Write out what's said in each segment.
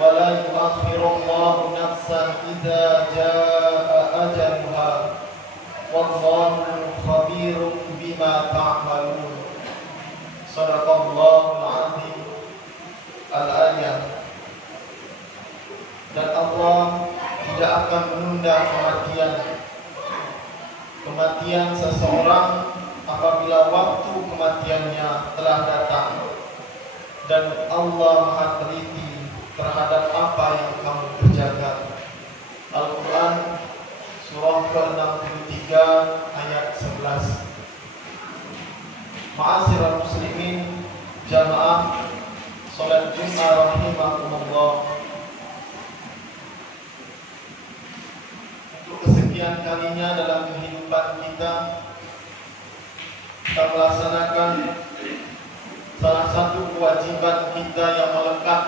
ولا يؤخر الله نفسا إذا جاء أجلها والله خبير بما تعملون. صدق الله العظيم. Al-ayat. Dan Allah tidak akan menunda kematian seseorang apabila waktu kematiannya telah datang, dan Allah Maha teliti terhadap apa yang kamu kerjakan. Al-Quran surah ke-63 ayat 11. Ma'asyiral muslimin, jamaah salat Jumat rahimakumullah. Untuk kesekian kalinya dalam kehidupan kita melaksanakan salah satu kewajiban kita yang melekat,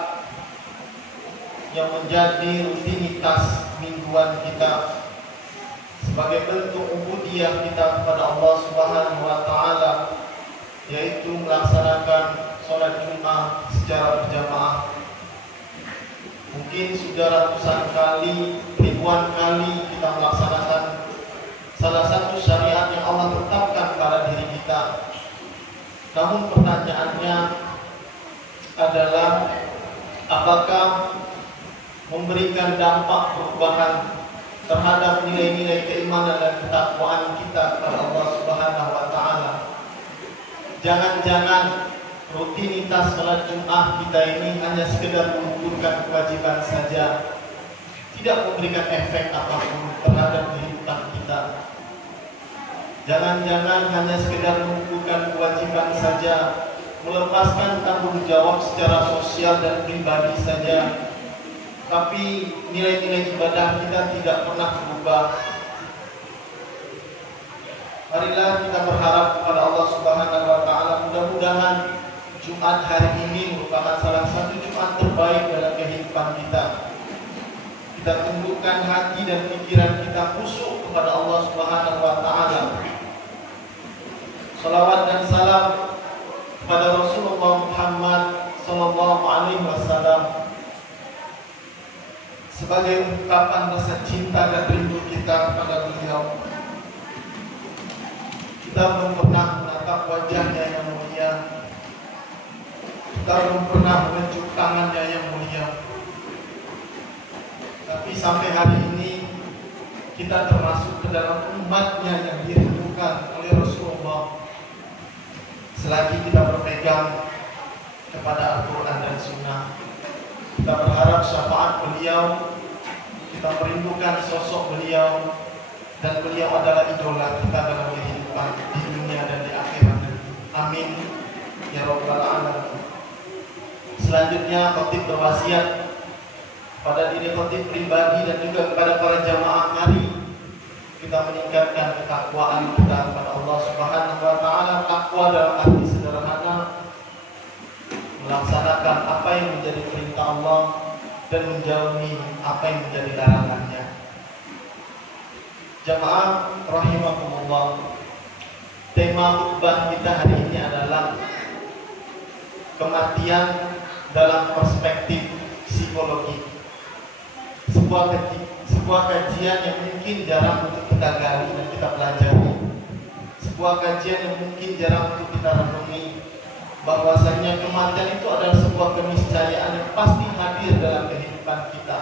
yang menjadi rutinitas mingguan kita sebagai bentuk ubudiyah kita kepada Allah Subhanahu wa taala, yaitu melaksanakan sholat Jumat secara berjamaah. Mungkin sudah ratusan kali, ribuan kali kita melaksanakan salah satu syariat yang Allah tetapkan pada diri kita. Namun pertanyaannya adalah, apakah memberikan dampak perubahan terhadap nilai-nilai keimanan dan ketakwaan kita kepada Allah Subhanahu wa taala? Jangan-jangan rutinitas salat Jumat kita ini hanya sekedar mengukurkan kewajiban saja, tidak memberikan efek apapun terhadap kehidupan kita. Jangan-jangan hanya sekedar mengukurkan kewajiban saja, melepaskan tanggung jawab secara sosial dan pribadi saja, tapi nilai-nilai ibadah kita tidak pernah berubah. Marilah kita berharap kepada Allah Subhanahu wa taala, mudah-mudahan Jumat hari ini merupakan salah satu Jumat terbaik dalam kehidupan kita. Kita tundukkan hati dan pikiran kita khusyuk kepada Allah Subhanahu wa taala. Salawat dan salam kepada Rasulullah Muhammad sallallahu alaihi wasallam sebagai ungkapan rasa cinta dan rindu kita kepada beliau. Kita belum pernah menatap wajahnya yang mulia, kita belum pernah menunjuk tangannya yang mulia, tapi sampai hari ini kita termasuk ke dalam umatnya yang dirindukan oleh Rasulullah. Selagi kita berpegang kepada Al-Quran dan Sunnah, kita berharap syafaat beliau, kita merindukan sosok beliau, dan beliau adalah idola kita dalam kehidupan di dunia dan di akhirat. Amin ya rabbal alamin. Selanjutnya khatib berwasiat pada diri khatib pribadi dan juga kepada para jamaah, mari kita meningkatkan ketakwaan kita kepada Allah Subhanahu wa taala. Takwa dalam arti sederhana, melaksanakan apa yang menjadi perintah Allah dan menjauhi apa yang menjadi larangannya. Jamaah rahimakumullah, tema khutbah kita hari ini adalah kematian dalam perspektif psikologi. Sebuah kajian yang mungkin jarang untuk kita gali dan kita pelajari. Sebuah kajian yang mungkin jarang untuk kita renungi, bahwasanya kematian itu adalah sebuah keniscayaan yang pasti hadir dalam kehidupan kita.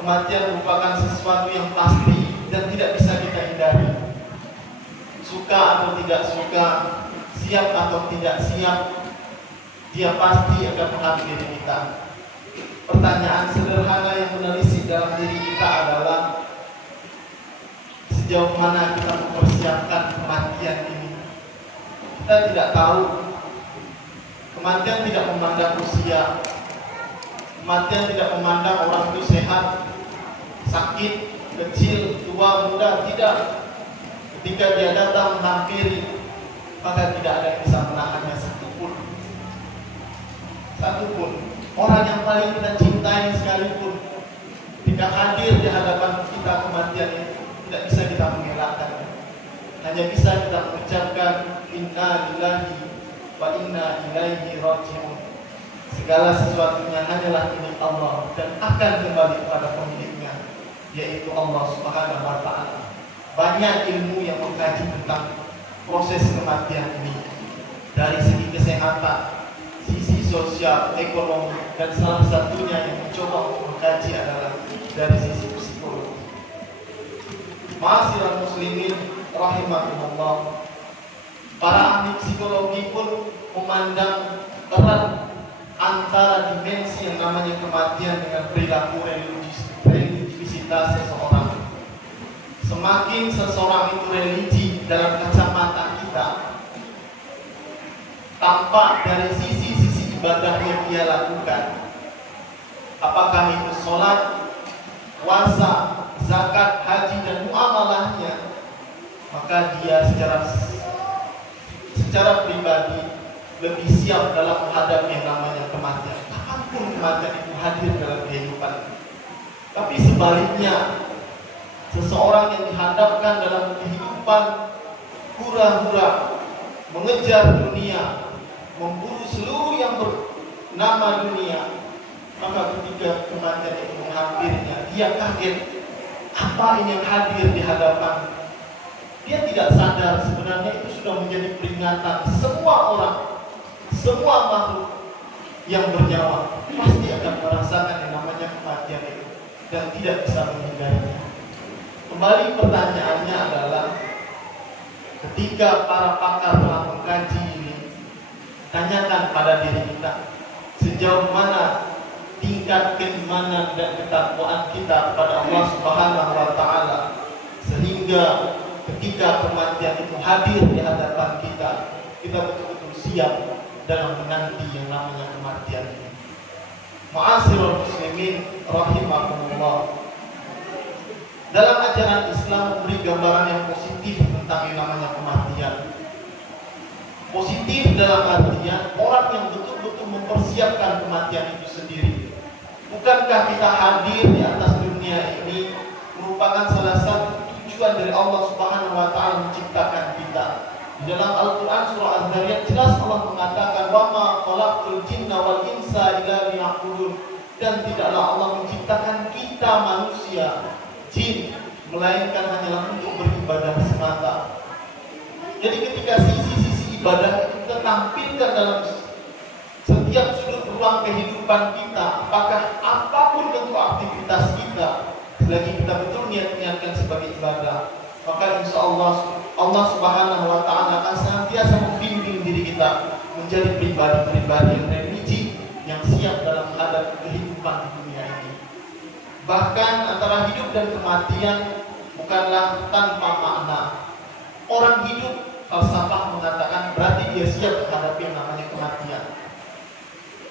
Kematian merupakan sesuatu yang pasti dan tidak bisa kita hindari. Suka atau tidak suka, siap atau tidak siap, dia pasti akan menghampiri kita. Pertanyaan sederhana yang menelisik dalam diri kita adalah, sejauh mana kita mempersiapkan kematian ini? Kita tidak tahu. Kematian tidak memandang usia. Kematian tidak memandang orang itu sehat, sakit, kecil, tua, muda, tidak. Ketika dia datang menghampiri, maka tidak ada yang bisa menahannya satupun. Orang yang paling kita cintai sekalipun, ketika hadir di hadapan kita kematian itu, tidak bisa kita mengelakkan. Hanya bisa kita mengucapkan inna lillahi wa inna ilaihi raji'un. Segala sesuatunya hanyalah milik Allah dan akan kembali kepada pemiliknya, yaitu Allah Subhanahu wa Ta'ala. Banyak ilmu yang mengkaji tentang proses kematian ini, dari segi kesehatan, sisi sosial, ekonomi, dan salah satunya yang mencoba untuk mengkaji adalah dari sisi psikologi. Ma'asyiral muslimin rahimakumullah, para ahli psikologi pun memandang erat antara dimensi yang namanya kematian dengan perilaku religiusitas seseorang. Semakin seseorang itu religi dalam kacamata kita, tampak dari sisi-sisi ibadah yang dia lakukan, apakah itu sholat, puasa, zakat, haji, dan muamalahnya, maka dia secara pribadi lebih siap dalam menghadapi yang namanya kematian. Apapun kematian itu hadir dalam kehidupan. Tapi sebaliknya, seseorang yang dihadapkan dalam kehidupan hura-hura, mengejar dunia, memburu seluruh yang bernama dunia, maka ketika kematian itu menghampirinya, dia kaget. Apa ini yang hadir di hadapan? Dia tidak sadar sebenarnya itu sudah menjadi peringatan. Semua orang, semua makhluk yang bernyawa pasti akan merasakan yang namanya kematian itu dan tidak bisa menghindarinya. Kembali pertanyaannya adalah, ketika para pakar telah mengkaji ini, tanyakan pada diri kita, sejauh mana tingkat keimanan dan ketakwaan kita kepada Allah Subhanahu wa Ta'ala, sehingga ketika kematian itu hadir di hadapan kita, kita betul-betul siap dalam menanti yang namanya kematian ini. Ma'asyiral muslimin rahimakumullah, dalam ajaran Islam memberi gambaran yang positif tentang yang namanya kematian. Positif dalam artian orang yang betul-betul mempersiapkan kematian itu sendiri. Bukankah kita hadir di atas dunia ini merupakan salah satu tujuan dari Allah Subhanahu wa Ta'ala menciptakan kita? Di dalam Al-Quran surah Az-Zariyat jelas Allah mengatakan, wa ma khalaqtul jinna wal insa illa liya'budun, dan tidaklah Allah menciptakan kita manusia, jin, melainkan hanyalah untuk beribadah semata. Jadi ketika sisi-sisi ibadah itu kita tampilkan dalam setiap sudut ruang kehidupan kita, apakah apapun bentuk aktivitas kita, selagi kita betul niatkan sebagai ibadah, maka insya Allah Subhanahu wa Ta'ala akan senantiasa membimbing diri kita menjadi pribadi-pribadi yang religi, yang siap dalam menghadapi kehidupan di dunia ini. Bahkan antara hidup dan kematian bukanlah tanpa makna. Orang hidup, falsafah mengatakan, berarti dia siap menghadapi yang namanya kematian.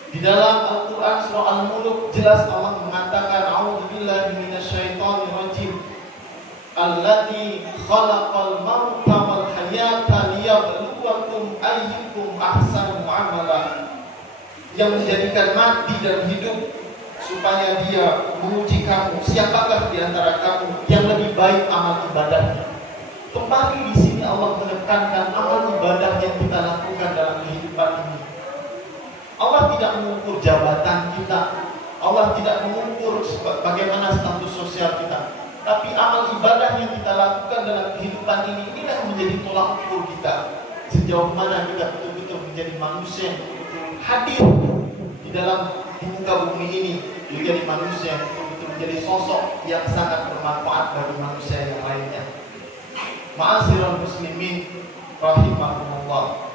Di dalam Al-Quran surah Al-Mulk jelas Allah mengatakan, a'udzubillahi minasyaitonir rajim, alladzi khalaqal mauta wal hayata liyabluwakum ayyukum ahsanu amala, yang menjadikan mati dan hidup supaya dia menguji kamu, siapakah di antara kamu yang lebih baik amal ibadahnya. Kembali di sini Allah menekankan amal ibadah yang kita lakukan dalam kehidupan ini. Allah tidak mengukur jabatan kita, Allah tidak mengukur bagaimana status sosial kita, tapi amal ibadah yang kita lakukan dalam kehidupan ini, inilah yang menjadi tolak ukur kita, sejauh mana kita betul-betul menjadi manusia yang betul-betul hadir di muka bumi ini, menjadi manusia yang betul-betul menjadi sosok yang sangat bermanfaat bagi manusia yang lainnya. Ma'asyiral muslimin rahimakumullah,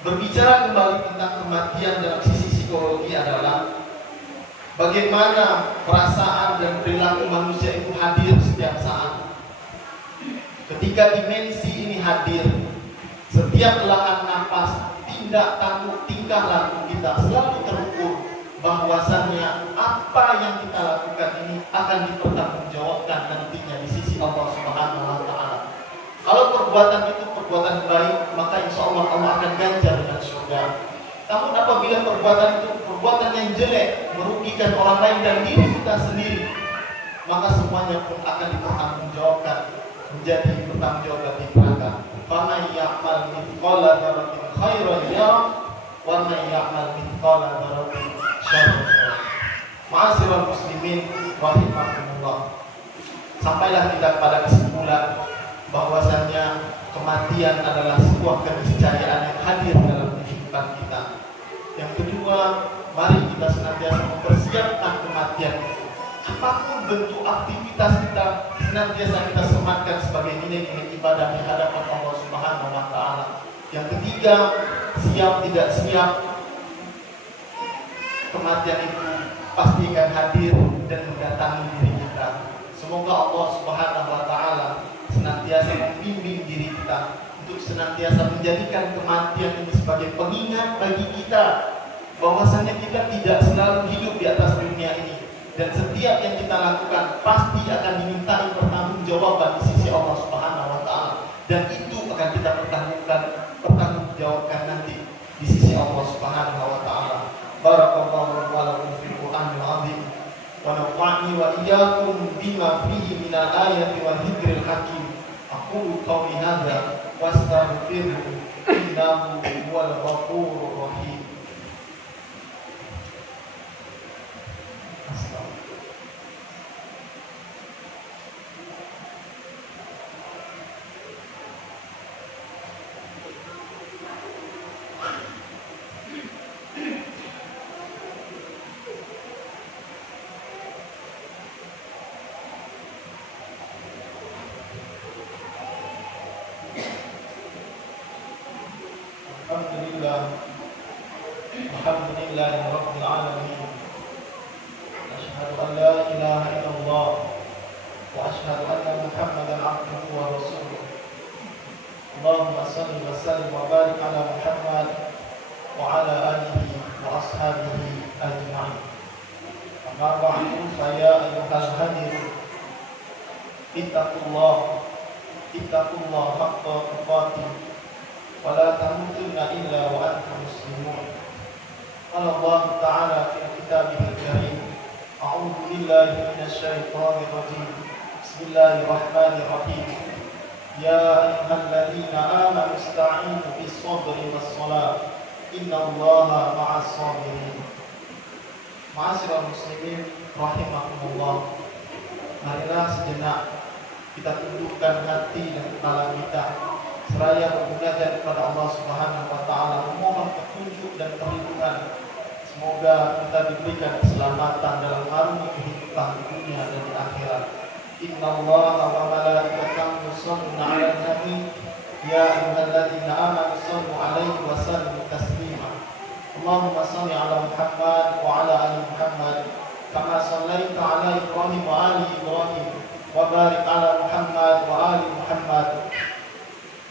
berbicara kembali tentang kematian dalam sisi psikologi adalah bagaimana perasaan dan perilaku manusia itu hadir setiap saat. Ketika dimensi ini hadir, setiap helakan nafas, tindak tanduk, tingkah laku kita selalu terukur bahwasannya apa yang kita lakukan ini akan dipertanggungjawabkan nantinya di sisi Allah Subhanahu wa Ta'ala. Kalau perbuatan itu perbuatan baik, maka insya Allah Allah akan ganjar dengan surga. Namun apabila perbuatan itu perbuatan yang jelek, merugikan orang lain dan diri kita sendiri, maka semuanya pun akan dipertanggungjawabkan, menjadi bertanggung jawab di neraka. Faman ya'mal mithqala dzarratin khairan yarah, wa man ya'mal mithqala dzarratin syarran yarah. Ma'asyiral muslimin rahimakumullah. Sampailah kita pada kesimpulan bahwasannya kematian adalah sebuah keniscayaan yang hadir dalam kehidupan kita. Yang kedua, mari kita senantiasa mempersiapkan kematian itu. Apapun bentuk aktivitas kita, senantiasa kita sematkan sebagai nilai-nilai ibadah di hadapan Allah Subhanahu wa Ta'ala. Yang ketiga, siap tidak siap, kematian itu pasti akan hadir dan mendatangi diri kita. Semoga Allah Subhanahu wa Ta'ala senantiasa membimbing diri kita untuk senantiasa menjadikan kematian ini sebagai pengingat bagi kita bahwasanya kita tidak selalu hidup di atas dunia ini, dan setiap yang kita lakukan pasti akan dimintai pertanggungjawaban di sisi Allah Subhanahu wa Ta'ala, dan itu akan kita pertanggungjawabkan nanti di sisi Allah Subhanahu wa Ta'ala. Barakallahu wa lakum fil Qur'anil azim wa nafa'ni wa iyyakum bima fihi minal ayati wa dzikril hakim. Aqulu qawli hadza wastaghfiruhu innahu huwal ghafurur rahim. Alhamdulillah rabbil alamin. Asyhadu an la ilaha illallah wa asyhadu anna Muhammadan abduhu wa rasuluh. Allahumma shalli wa sallim wa barik ala Muhammad wa ala alihi wa ashabihi ajma'in. Amma ba'du, fa ya ayyuhal hadirin ittaqullah haqqa tuqatih wa la tamutunna illa wa antum muslimun. Qala Allah Ta'ala fi kitabihil karim, a'udzu billahi minasy syaithanir rajim. Bismillahirrahmanirrahim. Ya ayyuhalladzina amanu ista'inu bis-sabri was-shalah innallaha ma'as sabirin. Ma'asyiral muslimin rahimakumullah. Marilah sejenak kita tundukkan hati dan kepala kita seraya bermunajat kepada Allah Subhanahu wa Ta'ala, memohon petunjuk dan perlindungan. Semoga kita diberikan keselamatan dalam arti kehidupan di dunia dan di akhirat. Innallaha wa malaikatahu yusholluna 'alan nabi ya ayyuhalladzina amanu shallu 'alaihi wa sallimu taslima. Allahumma shalli 'ala Muhammad wa 'ala ali Muhammad kama shallaita 'ala Ibrahim wa ali Ibrahim wa barik 'ala Muhammad wa ali Muhammad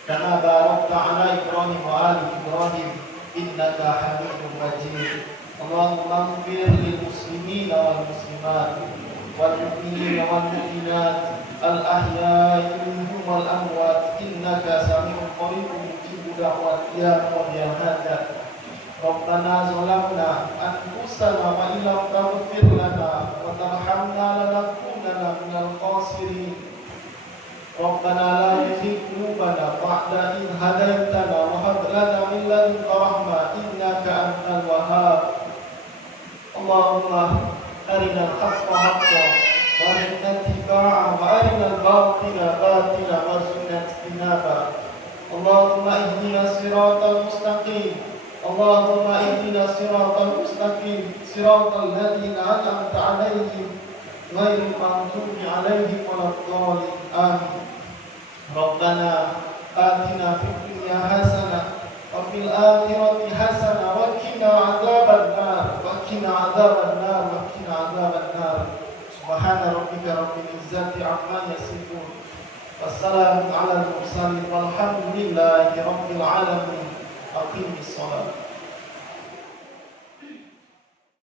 kama barakta 'ala Ibrahim wa ali Ibrahim innaka Hamidum Majid. Allahumma ighfir lil muslimina wal muslimat wal mu'minina wal mu'minat al ahya'i minhum wal amwat innaka sami'un qaribun mujibu da'wat ya qadiyal hajat. Rabbana zalamna anfusana wa illam taghfir lana wa tarhamna lanakunanna minal khasirin. Rabbana la tuzigh qulubana ba'da idh hadaytana wa hab lana min ladunka rahmah innaka antal wahhab. Allahumma arinal haqqa haqqan warzuqna ittiba'ahu wa arinal batila batilan warzuqna ijtinaba. Allahumma ihdinas siratal mustaqim. Allahumma ihdinas siratal mustaqim siratal ladzina an'amta 'alaihim ghairil maghdubi 'alaihim waladdallin. Amin. Rabbana atina fid dunya hasanah wa fil akhirati hasanah wa qina adzabannar wa qina adzabannar wa qina adzabannar. Subhana rabbika rabbil izzati amma yasifun. Wassalamu 'alal mursalin walhamdulillahi rabbil alamin. Aqimis shalah.